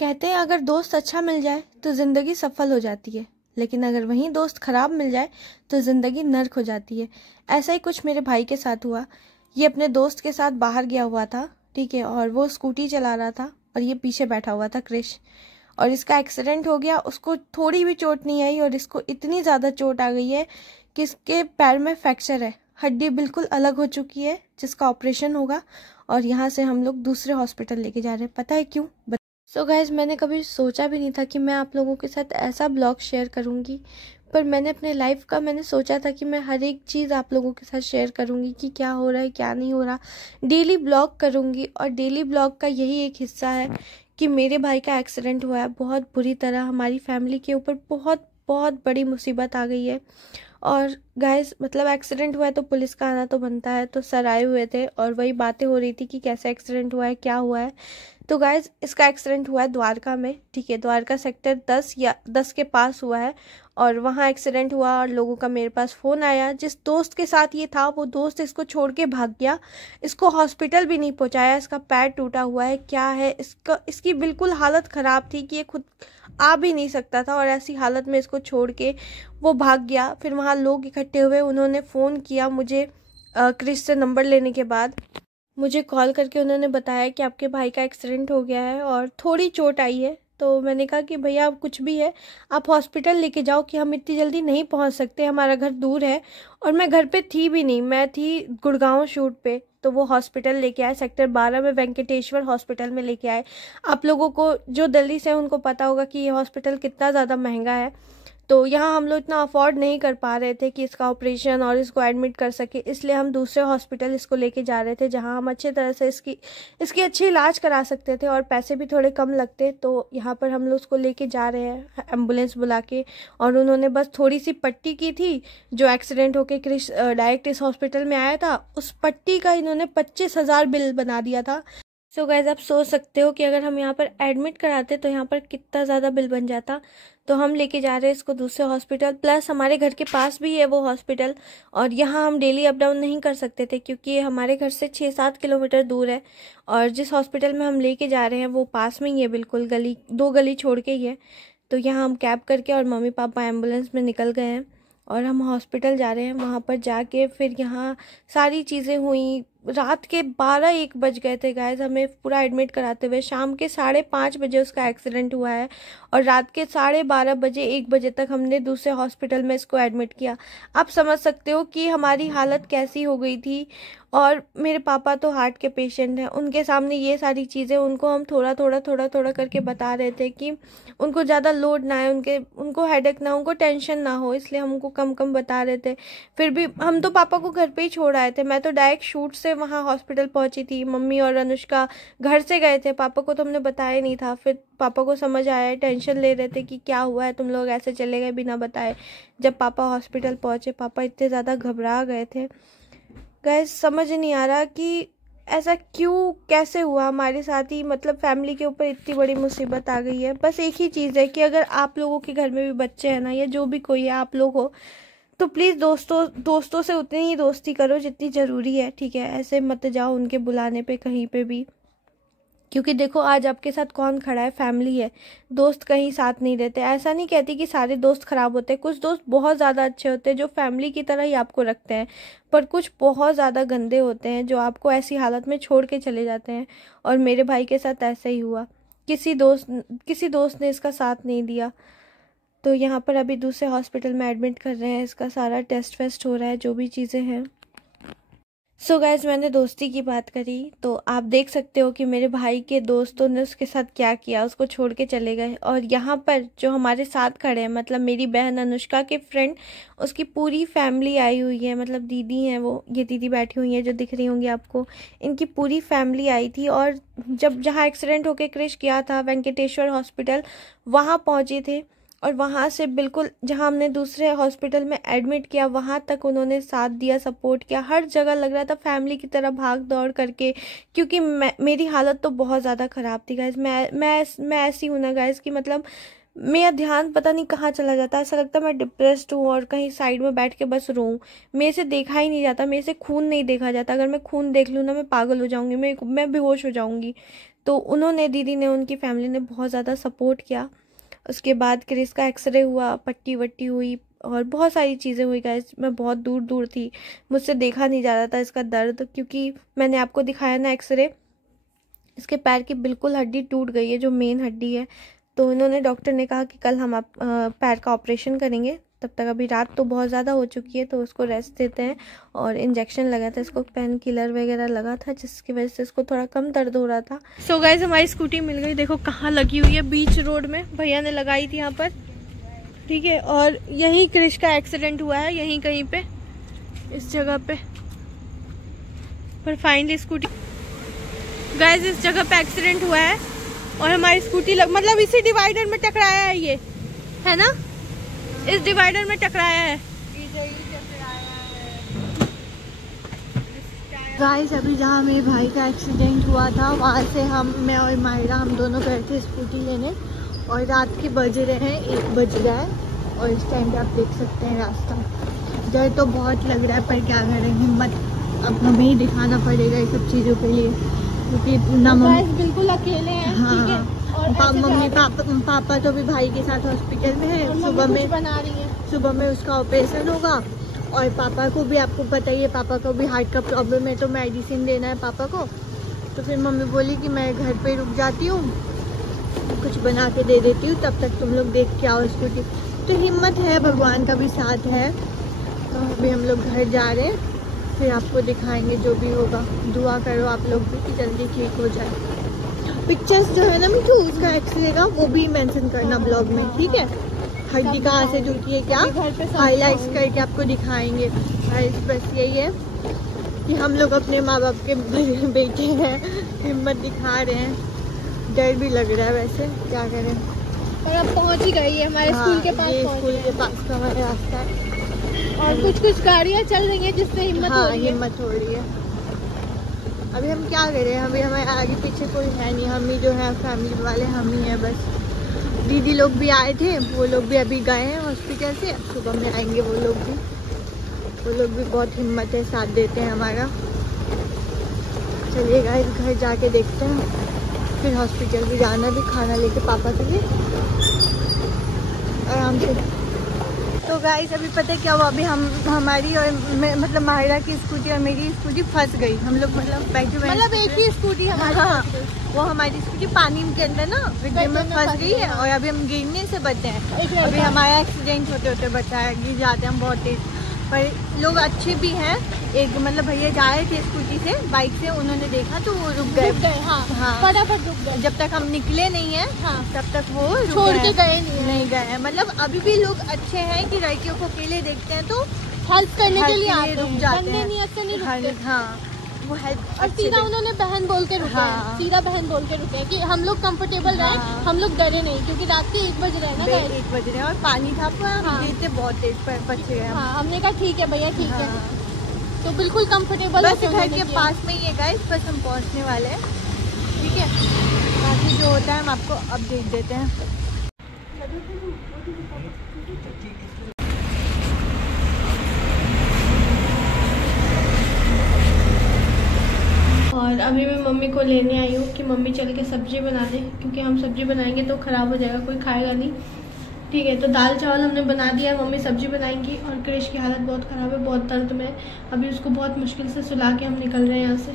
कहते हैं अगर दोस्त अच्छा मिल जाए तो ज़िंदगी सफल हो जाती है, लेकिन अगर वहीं दोस्त ख़राब मिल जाए तो ज़िंदगी नर्क हो जाती है। ऐसा ही कुछ मेरे भाई के साथ हुआ। ये अपने दोस्त के साथ बाहर गया हुआ था, ठीक है, और वो स्कूटी चला रहा था और ये पीछे बैठा हुआ था क्रिश। और इसका एक्सीडेंट हो गया। उसको थोड़ी भी चोट नहीं आई और इसको इतनी ज़्यादा चोट आ गई है कि इसके पैर में फ्रैक्चर है, हड्डी बिल्कुल अलग हो चुकी है, जिसका ऑपरेशन होगा। और यहाँ से हम लोग दूसरे हॉस्पिटल लेके जा रहे हैं। पता है क्यों? सो गाइज, मैंने कभी सोचा भी नहीं था कि मैं आप लोगों के साथ ऐसा ब्लॉग शेयर करूंगी, पर मैंने अपने लाइफ का मैंने सोचा था कि मैं हर एक चीज़ आप लोगों के साथ शेयर करूंगी कि क्या हो रहा है क्या नहीं हो रहा। डेली ब्लॉग करूंगी और डेली ब्लॉग का यही एक हिस्सा है कि मेरे भाई का एक्सीडेंट हुआ है बहुत बुरी तरह। हमारी फैमिली के ऊपर बहुत बहुत बड़ी मुसीबत आ गई है। और गाइस, मतलब एक्सीडेंट हुआ है तो पुलिस का आना तो बनता है। तो सर आए हुए थे और वही बातें हो रही थी कि कैसे एक्सीडेंट हुआ है, क्या हुआ है। तो गाइज, इसका एक्सीडेंट हुआ है द्वारका में, ठीक है, द्वारका सेक्टर 10 या 10 के पास हुआ है। और वहाँ एक्सीडेंट हुआ और लोगों का मेरे पास फ़ोन आया। जिस दोस्त के साथ ये था वो दोस्त इसको छोड़ के भाग गया, इसको हॉस्पिटल भी नहीं पहुँचाया। इसका पैर टूटा हुआ है, क्या है इसकी बिल्कुल हालत ख़राब थी कि ये खुद आ भी नहीं सकता था, और ऐसी हालत में इसको छोड़ के वो भाग गया। फिर वहाँ लोग इकट्ठे हुए, उन्होंने फ़ोन किया मुझे। क्रिश से नंबर लेने के बाद मुझे कॉल करके उन्होंने बताया कि आपके भाई का एक्सीडेंट हो गया है और थोड़ी चोट आई है। तो मैंने कहा कि भैया अब कुछ भी है आप हॉस्पिटल लेके जाओ, कि हम इतनी जल्दी नहीं पहुंच सकते, हमारा घर दूर है। और मैं घर पे थी भी नहीं, मैं थी गुड़गांव शूट पे। तो वो हॉस्पिटल लेके आए, सेक्टर 12 में वेंकटेश्वर हॉस्पिटल में लेके आए। आप लोगों को जो दिल्ली से उनको पता होगा कि ये हॉस्पिटल कितना ज़्यादा महंगा है। तो यहाँ हम लोग इतना अफोर्ड नहीं कर पा रहे थे कि इसका ऑपरेशन और इसको एडमिट कर सके, इसलिए हम दूसरे हॉस्पिटल इसको लेके जा रहे थे जहाँ हम अच्छे तरह से इसकी अच्छी इलाज करा सकते थे और पैसे भी थोड़े कम लगते। तो यहाँ पर हम लोग उसको लेके जा रहे हैं एम्बुलेंस बुला के। और उन्होंने बस थोड़ी सी पट्टी की थी, जो एक्सीडेंट होके क्रिश डायरेक्ट इस हॉस्पिटल में आया था, उस पट्टी का इन्होंने 25,000 बिल बना दिया था। सो गाइज, आप सोच सकते हो कि अगर हम यहाँ पर एडमिट कराते तो यहाँ पर कितना ज़्यादा बिल बन जाता। तो हम लेके जा रहे हैं इसको दूसरे हॉस्पिटल, प्लस हमारे घर के पास भी है वो हॉस्पिटल। और यहाँ हम डेली अप डाउन नहीं कर सकते थे क्योंकि ये हमारे घर से 6-7 किलोमीटर दूर है। और जिस हॉस्पिटल में हम लेके जा रहे हैं वो पास में ही है, बिल्कुल गली 2 गली छोड़ के ही है। तो यहाँ हम कैब करके और मम्मी पापा एम्बुलेंस में निकल गए हैं और हम हॉस्पिटल जा रहे हैं। वहाँ पर जाके फिर यहाँ सारी चीज़ें हुई। रात के 12-1 बज गए थे गाइज हमें पूरा एडमिट कराते हुए। शाम के 5:30 बजे उसका एक्सीडेंट हुआ है और रात के 12:30 बजे 1 बजे तक हमने दूसरे हॉस्पिटल में इसको एडमिट किया। आप समझ सकते हो कि हमारी हालत कैसी हो गई थी। और मेरे पापा तो हार्ट के पेशेंट हैं, उनके सामने ये सारी चीज़ें उनको हम थोड़ा थोड़ा करके बता रहे थे कि उनको ज़्यादा लोड ना है, उनको हेडेक ना हो, उनको टेंशन ना हो, इसलिए हम उनको कम कम बता रहे थे। फिर भी हम तो पापा को घर पे ही छोड़ आए थे। मैं तो डायरेक्ट शूट से वहाँ हॉस्पिटल पहुंची थी। मम्मी और अनुष्का घर से गए थे, पापा को तो हमने बताया नहीं था। फिर पापा को समझ आया, टेंशन ले रहे थे कि क्या हुआ है, तुम लोग ऐसे चले गए बिना बताए। जब पापा हॉस्पिटल पहुंचे, पापा इतने ज़्यादा घबरा गए थे। गाइस, समझ नहीं आ रहा कि ऐसा क्यों कैसे हुआ हमारे साथ ही, मतलब फैमिली के ऊपर इतनी बड़ी मुसीबत आ गई है। बस एक ही चीज़ है कि अगर आप लोगों के घर में भी बच्चे हैं ना, या जो भी कोई है आप लोग हो, तो प्लीज़ दोस्तों से उतनी ही दोस्ती करो जितनी ज़रूरी है, ठीक है। ऐसे मत जाओ उनके बुलाने पे कहीं पे भी, क्योंकि देखो आज आपके साथ कौन खड़ा है, फैमिली है। दोस्त कहीं साथ नहीं देते। ऐसा नहीं कहती कि सारे दोस्त खराब होते हैं, कुछ दोस्त बहुत ज़्यादा अच्छे होते हैं जो फैमिली की तरह ही आपको रखते हैं, पर कुछ बहुत ज़्यादा गंदे होते हैं जो आपको ऐसी हालत में छोड़ के चले जाते हैं। और मेरे भाई के साथ ऐसा ही हुआ। किसी दोस्त ने इसका साथ नहीं दिया। तो यहाँ पर अभी दूसरे हॉस्पिटल में एडमिट कर रहे हैं, इसका सारा टेस्ट वेस्ट हो रहा है, जो भी चीज़ें हैं। सो गाइज, मैंने दोस्ती की बात करी तो आप देख सकते हो कि मेरे भाई के दोस्तों ने उसके साथ क्या किया, उसको छोड़ के चले गए। और यहाँ पर जो हमारे साथ खड़े हैं, मतलब मेरी बहन अनुष्का के फ्रेंड, उसकी पूरी फैमिली आई हुई है, मतलब दीदी हैं वो, ये दीदी बैठी हुई है जो दिख रही होंगी आपको, इनकी पूरी फैमिली आई थी। और जब जहाँ एक्सीडेंट होके क्रिश किया था वेंकटेश्वर हॉस्पिटल, वहाँ पहुँचे थे। और वहाँ से बिल्कुल जहाँ हमने दूसरे हॉस्पिटल में एडमिट किया वहाँ तक उन्होंने साथ दिया, सपोर्ट किया। हर जगह लग रहा था फैमिली की तरह भाग दौड़ करके, क्योंकि मेरी हालत तो बहुत ज़्यादा ख़राब थी गाइज। मैं ऐसी हूँ ना गाइज कि मतलब मेरा ध्यान पता नहीं कहाँ चला जाता है। ऐसा लगता है मैं डिप्रेस्ड हूँ और कहीं साइड में बैठ के बस रोऊँ। मेरे से देखा ही नहीं जाता, मेरे से खून नहीं देखा जाता। अगर मैं खून देख लूँ ना, मैं पागल हो जाऊँगी, मैं बेहोश हो जाऊँगी। तो उन्होंने, दीदी ने, उनकी फैमिली ने बहुत ज़्यादा सपोर्ट किया। उसके बाद क्रिस का एक्सरे हुआ, पट्टी वट्टी हुई और बहुत सारी चीज़ें हुई गाइस। मैं बहुत दूर दूर थी, मुझसे देखा नहीं जा रहा था इसका दर्द, क्योंकि मैंने आपको दिखाया ना एक्सरे, इसके पैर की बिल्कुल हड्डी टूट गई है, जो मेन हड्डी है। तो इन्होंने, डॉक्टर ने कहा कि कल हम पैर का ऑपरेशन करेंगे। तब तक अभी रात तो बहुत ज़्यादा हो चुकी है, तो उसको रेस्ट देते हैं। और इंजेक्शन लगा था इसको, पेन किलर वगैरह लगा था, जिसकी वजह से इसको थोड़ा कम दर्द हो रहा था। सो गाइस, हमारी स्कूटी मिल गई। देखो कहाँ लगी हुई है, बीच रोड में भैया ने लगाई थी यहाँ पर, ठीक है। और यहीं क्रिश का एक्सीडेंट हुआ है, यहीं कहीं पे, इस जगह पे। पर फाइनली स्कूटी गाइस, इस जगह पे एक्सीडेंट हुआ है और हमारी स्कूटी मतलब इसी डिवाइडर में टकराया है, ये है ना, इस डिवाइडर में टकराया है गाइस। अभी जहाँ मेरे भाई का एक्सीडेंट हुआ था, वहाँ से मैं और माहिरा, हम दोनों गए थे स्कूटी लेने। और रात के बज रहे हैं 1 बज रहा है। और इस टाइम पे आप देख सकते हैं रास्ता, डर तो बहुत लग रहा है, पर क्या करें, हिम्मत अब हमें ही दिखाना पड़ेगा ये सब चीज़ों के लिए, क्योंकि ना बिल्कुल अकेले हैं। हाँ, मम्मी पापा तो भी भाई के साथ हॉस्पिटल में है। सुबह में उसका ऑपरेशन होगा। और पापा को भी, आपको पता ही है, पापा को भी हार्ट का प्रॉब्लम है, तो मेडिसिन देना है पापा को। तो फिर मम्मी बोली कि मैं घर पे रुक जाती हूँ, कुछ बना के दे देती हूँ, तब तक तुम लोग देख के आओ स्कूटी। तो हिम्मत है, भगवान का भी साथ है। तो अभी हम लोग घर जा रहे हैं, फिर आपको दिखाएंगे जो भी होगा। दुआ करो आप लोग भी कि जल्दी ठीक हो जाए। पिक्चर्स जो है ना मिठू, उसका एक्सरे का, वो भी मेंशन करना ब्लॉग में, ठीक है। हड्डी कहाँ से जुटी है, क्या हाईलाइट्स करके आपको दिखाएंगे। बस यही है कि हम लोग अपने माँ बाप के बेटे हैं, हिम्मत दिखा रहे हैं। डर भी लग रहा है वैसे, क्या करें। पर अब पहुँच ही गई है हमारे स्कूल के पास। स्कूल के पास का हमारा रास्ता है और कुछ गाड़ियाँ चल रही हैं जिससे हिम्मत हो रही है। अभी हम क्या करें, अभी हमारे आगे पीछे कोई है नहीं, हम ही जो है फैमिली वाले, हम ही हैं बस। दीदी लोग भी आए थे, वो लोग भी अभी गए हैं हॉस्पिटल से, सुबह में आएंगे वो लोग भी बहुत हिम्मत है, साथ देते हैं हमारा। चलिए गाइस, घर जाके देखते हैं, फिर हॉस्पिटल भी जाना, भी खाना लेके पापा के लिए आराम से। तो गाइस, अभी पता है क्या हुआ, अभी हमारी और मतलब माहिरा की स्कूटी और मेरी स्कूटी फंस गई। हम लोग मतलब एक ही स्कूटी हमारी। हाँ, वो हमारी स्कूटी पानी के अंदर ना गड्ढे में फंस गई है, और अभी हम गिरने से बचे हैं। अभी हमारा एक्सीडेंट होते होते बचा है, गिर जाते हैं हम बहुत तेज। पर लोग अच्छे भी हैं। एक मतलब भैया जा रहे थे स्कूटी से, बाइक से, उन्होंने देखा तो वो रुक गए। हाँ, फटाफट रुक गए। जब तक हम निकले नहीं है, हाँ, तब तक वो छोड़ के गए नहीं गए। मतलब अभी भी लोग अच्छे हैं कि लड़कियों को अकेले देखते हैं तो हेल्प करने के लिए रुक जाते हैं। नहीं रुकते। हाँ, वो हेल्प। और सीधा उन्होंने बहन बोल के रुके। हाँ, सीधा बहन बोल के रुके कि हम लोग कंफर्टेबल रहे, हम लोग डरे नहीं, क्योंकि रात के 1 बज रहे हैं ना, 1 बज रहे हैं और पानी था, गिरते बहुत तेज बच गए। हाँ, हमने कहा ठीक है भैया, ठीक है। तो बिल्कुल कंफर्टेबल बस घर के पास में ही है गाइस, बस हम पहुंचने वाले हैं, ठीक है। बाकी जो होता है हम आपको अपडेट देते हैं। और अभी मैं मम्मी को लेने आई हूँ कि मम्मी चल के सब्जी बना दे, क्योंकि हम सब्जी बनाएंगे तो ख़राब हो जाएगा, कोई खाएगा नहीं, ठीक है। तो दाल चावल हमने बना दिया, मम्मी सब्जी बनाएंगी। और क्रिश की हालत बहुत ख़राब है, बहुत दर्द में, अभी उसको बहुत मुश्किल से सुला के हम निकल रहे हैं यहाँ से।